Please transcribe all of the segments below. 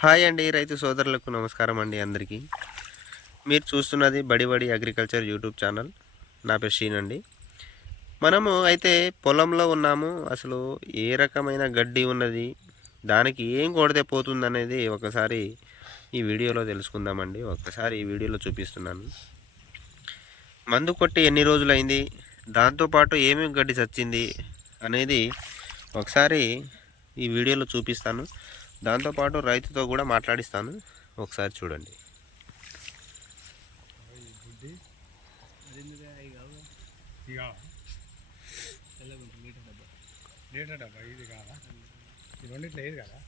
Hi అండి, రైతు సోదరులకు నమస్కారం అండి. అందరికీ మీరు చూస్తున్నది బడి అగ్రికల్చర్ యూట్యూబ్ ఛానల్. నా పేరు షీన్ అండి. మనము అయితే పొలంలో ఉన్నాము. అసలు ఏ రకమైన గడ్డి ఉన్నది, దానికి ఏం కొడితే పోతుందనేది ఒకసారి ఈ వీడియోలో తెలుసుకుందామండి. ఒక్కసారి ఈ వీడియోలో చూపిస్తున్నాను. మందు కొట్టి ఎన్ని రోజులైంది, దాంతోపాటు ఏమేమి గడ్డి చచ్చింది అనేది ఒకసారి ఈ వీడియోలో చూపిస్తాను. దాంతోపాటు రైతుతో కూడా మాట్లాడిస్తాను. ఒకసారి చూడండి. లీటర్ డబ్బా ఇది కాదా? ఇది రెండిట్లో ఏది కదా?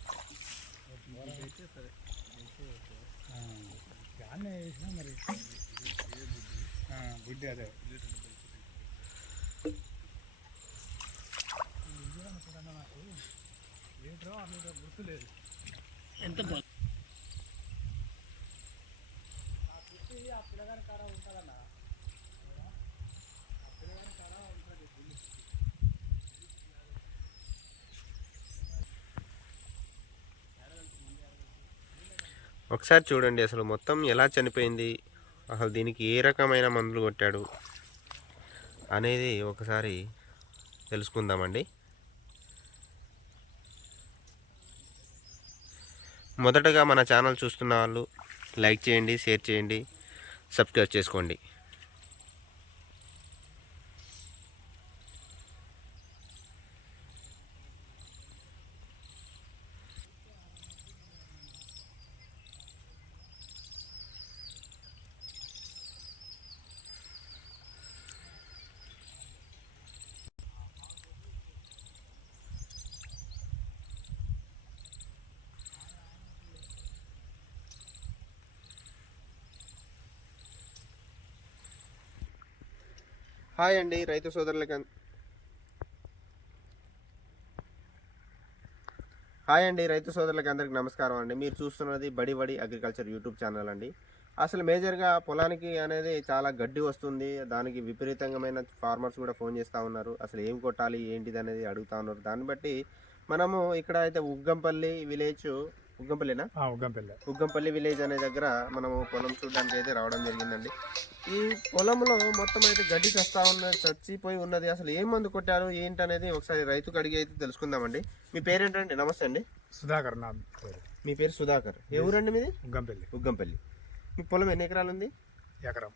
దాన్నే వేసినా మరి బుడ్డి అదే నాకు లీటరో అన్నిటో గుర్తు లేదు. ఎంత ఆ పిల్లగారి కాడ ఉంటుందన్న, ఆ పిల్లగారి కాడ ఉంటుంది. ఒకసారి చూడండి అసలు మొత్తం ఎలా చనిపోయింది, అసలు దీనికి ఏ రకమైన మందులు కొట్టాడు అనేది ఒకసారి తెలుసుకుందామండి. మొదటగా మన ఛానల్ చూస్తున్న వాళ్ళు లైక్ చేయండి, షేర్ చేయండి, సబ్స్క్రైబ్ చేసుకోండి. హాయ్ అండి, రైతు సోదరులకి అందరికీ నమస్కారం అండి. మీరు చూస్తున్నది బడి అగ్రికల్చర్ యూట్యూబ్ ఛానల్ అండి. అసలు మేజర్గా పొలానికి అనేది చాలా గడ్డి వస్తుంది. దానికి విపరీతమైన ఫార్మర్స్ కూడా ఫోన్ చేస్తూ ఉన్నారు. అసలు ఏం కొట్టాలి ఏంటిది అనేది అడుగుతూ ఉన్నారు. దాన్ని బట్టి మనము ఇక్కడ అయితే ఉగ్గంపల్లి విలేజ్, ఉగ్గంపల్లి విలేజ్ అనే దగ్గర మనము పొలం చూడడానికి అయితే రావడం జరిగిందండి. ఈ పొలంలో మొత్తం అయితే గడ్డి చచ్చిపోయి ఉన్నది. అసలు ఏం మందు కొట్టారు ఏంటి అనేది ఒకసారి రైతుకు అడిగి అయితే తెలుసుకుందామండి. మీ పేరేంటండి? నమస్తే అండి. సుధాకర్. నా మీ పేరు సుధాకర్. ఏ ఊరండి మీది? ఉగ్గంపల్లి. మీ పొలం ఎన్ని ఎకరాలు ఉంది? ఎకరం.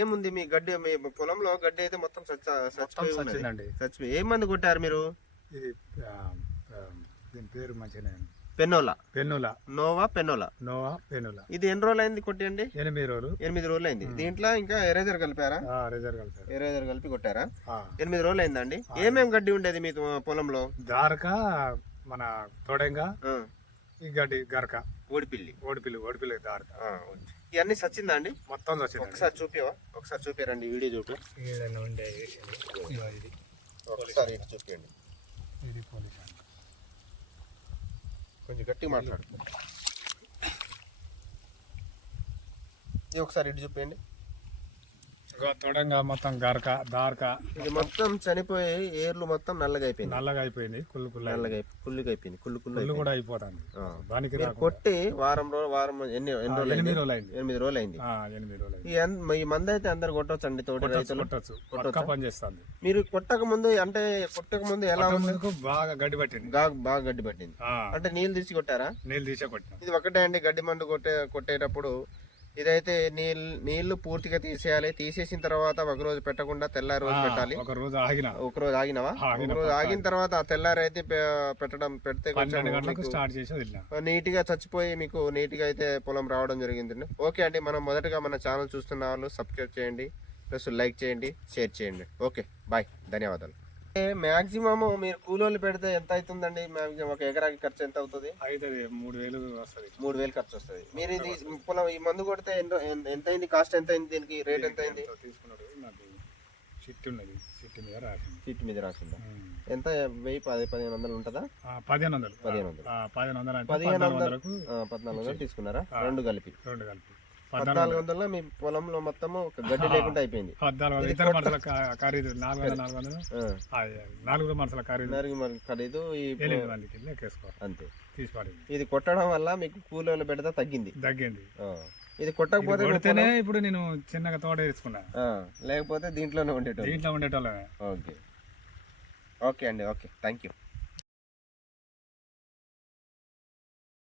ఏముంది మీ గడ్డి, మీ పొలంలో గడ్డి అయితే మొత్తం చచ్చిపోయి ఏం మందు కొట్టారు మీరు? ఇది దీని పేరు మంచిగా పెన్నోలా. నోవా పెన్నోలా. ఇది ఎన్ని రోజులు అయింది కొట్టి అండి? 8 రోజులు అయింది. దీంట్లో ఇంకా ఎరేజర్ కలిపారా? ఎరేజర్ కలిపి కొట్టారా? 8 రోజులు అయిందండి. ఏమేమి గడ్డి ఉండేది మీ పొలంలో? దారక, మన తోడంగా, ఈ గడ్డి గరక, ఓడిపిల్లి దారక, ఇవన్నీ చచ్చిందా అండి? మొత్తం చచ్చింది. ఒకసారి చూపారండి, వీడియో చూపి. ఒకసారి చూపించండి. ఇది పోలీస్ కొంచెం గట్టిగా మాట్లాడు. ఇది ఒకసారి ఇటు చూపండి. తోడంగా మొత్తం గరక, దారక, ఇది మొత్తం చనిపోయి ఏర్లు మొత్తం నల్లగా అయిపోయింది. కుళ్ళు కూడా అయిపోతుంది. దానికి కొట్టి వారం ఎన్ని రోజులు అయింది? 8 రోజులు అయింది. ఈ మందు అయితే అందరు కొట్టొచ్చండి, తోటి రైతులు పనిచేస్తుంది. మీరు కొట్టక ముందు ఎలా బాగా గడ్డి పట్టింది. అంటే నీళ్ళు తీసి కొట్టారా? నీళ్ళు తీసే కొట్టిన. ఇది ఒకటే అండి, గడ్డి మందు కొట్టేటప్పుడు ఇదైతే నీళ్లు పూర్తిగా తీసేయాలి. తీసేసిన తర్వాత ఒక రోజు పెట్టకుండా తెల్లారి రోజు పెట్టాలి. ఒక రోజు ఆగినవా? ఒక రోజు ఆగిన తర్వాత ఆ తెల్లారి అయితే పెడితే నీట్ గా చచ్చిపోయి మీకు నీట్ గా అయితే పొలం రావడం జరిగింది. ఓకే అండి, మనం మొదటగా మన ఛానల్ చూస్తున్న వాళ్ళు సబ్స్క్రైబ్ చేయండి, ప్లస్ లైక్ చేయండి, షేర్ చేయండి. ఓకే, బాయ్, ధన్యవాదాలు. మాక్సిమం మీరు కూలోళ్ళు పెడితే ఎంత అవుతుందండి? మాక్సిమం ఒక ఎకరాకి ఖర్చు ఎంత అవుతుంది? 3,000 వస్తుంది. 3,000 ఖర్చు వస్తుంది. మీరు ఇది పొలం ఈ మందు కొడితే ఎంత అయింది? కాస్ట్ ఎంత అయింది? దీనికి రేట్ ఎంత అయింది? తీసుకున్నాడు నాకు షిట్ మీద రాసిందా? ఎంత? 1,000-1,500 ఉంటుందా? 1,500 1400 తీసుకున్నారా? రెండు కలిపి. 1400 మీ పొలంలో మొత్తము ఒక గడ్డి లేకుండా అయిపోయింది. 14 ఇతర మనుషుల ఖరీదు 400 400 మనుషుల ఖరీదు ఈ 8 మందికి లెక్కేసుకోవాలి అంతే. తీసిపడింది. ఇది కొట్టడం వల్ల మీకు కూలీల బెడద తగ్గింది. ఇది కొట్టకపోతే కొడితేనే ఇప్పుడు నేను చిన్నగా తోట వేసుకున్నా, లేకపోతే దీంట్లోనే ఉండేటోళ్ళమే. ఓకే ఓకే అండి, ఓకే, థ్యాంక్ యూ.